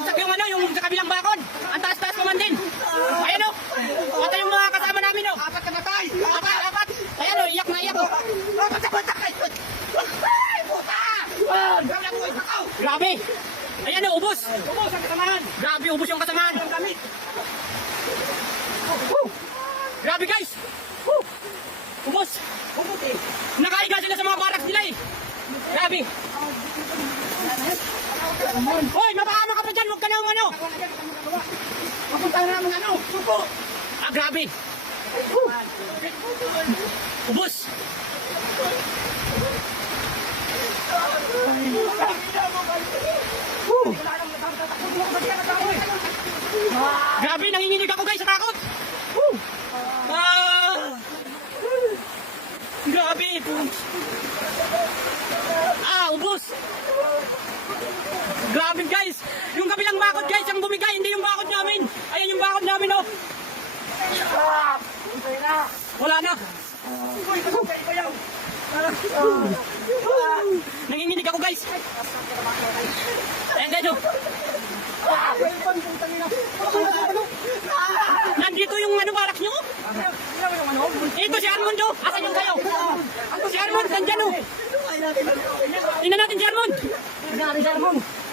bumagsak yung ano, yung sa kabilang bakod. Ang taas-taas naman din. Ayan o. Ito yung mga kasama namin o. Apat na matay. Apat. Ayan o, iyak na iyak o. Apat na matay. Puta! Grabe. Ayan o, ubos. Ubos ang kasamaan. Grabe, ubos yung kasamaan. Grabe guys. Ubos. Nakaiga sila sa mga baraks nila eh. Grabe. Hoy, mapahama ka pa dyan. Huwag ka na umano. Mapunta na naman ano. Supo. Ah, grabe. Ubos. Grabe, nanginginig ako guys sa takot. Grabe. Ubos. Grabe guys. Yung kabilang bakod guys, ang bumigay, hindi yung bakod namin. Ayan yung bakod namin oh. Wala na. Nanginginig ako guys. Ayan guys oh. Nandito yung ano barak nyo? Ito si Armando. Asan yung kayo? Si Armando, nandyan oh. Tingnan natin si Armando.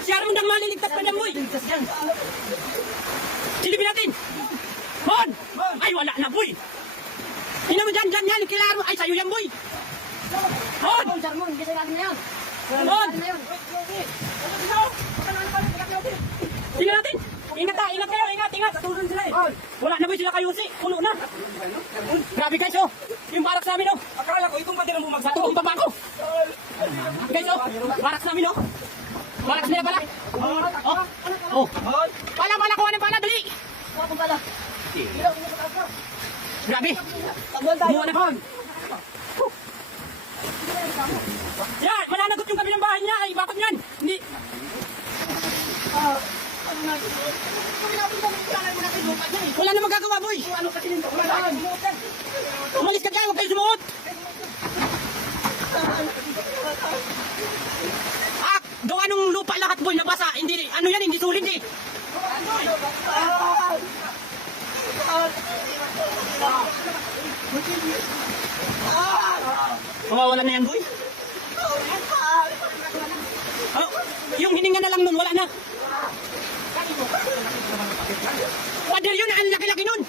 Si Armando ang maliligtas pa dyan boy. Silipin natin. Bon! Ay wala na boy. Tingnan mo dyan, yan. Kila Armando. Ay sa'yo yan boy. Bon! Bon! Tingnan natin. Ingat kayo, ingat. Tutulun sila eh. Wala na boy sila kayusi. Puno na. Grabe guys oh. Yung baraks namin oh. Akala ko itong pati ng bumagsak. Ito ang baba ko. Guys oh. Baraks namin oh. Baraks nila pala. Oh. Pala, kuhanin pala. Dali. Grabe. Buwan na. Yan, mananagot yung kabilang bahay niya. Ay, bakit yan? Hindi. Wala na magagawa, boy. Umalis ka dyan, huwag kayo sumuot. Gawa nung lupa lahat, boy, nabasa. Hindi, ano yan, hindi sulit eh. Mawawala na yan, boy. Yung hininga na lang nun, wala na. Pader yun, ang laki-laki nun.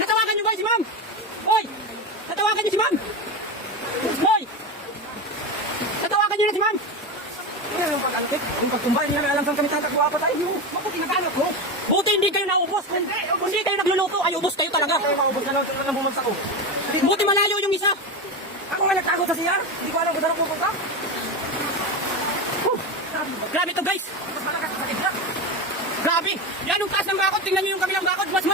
Natawagan nyo ba si ma'am? Hoy! Natawagan nyo si ma'am? Hoy! Natawagan nyo na si ma'am? Yung pagtumbay, hindi namin alam saan kami tatakbo. Apa tayo? Mabuti nag-anak ko. Buti hindi kayo naubos. Hindi kayo nagluluto, ay ubos kayo talaga. Ay, maubos na lang sila ng bumagsak ko. Buti malayo yung isa. Ako nga nagtago sa CR. Hindi ko alam kung saan ako pupunta. Grabe to guys. Mas malakas sa sakit na. Grabe. Yan yung taas ng bakod. Tingnan nyo yung kabilang bakod. Mas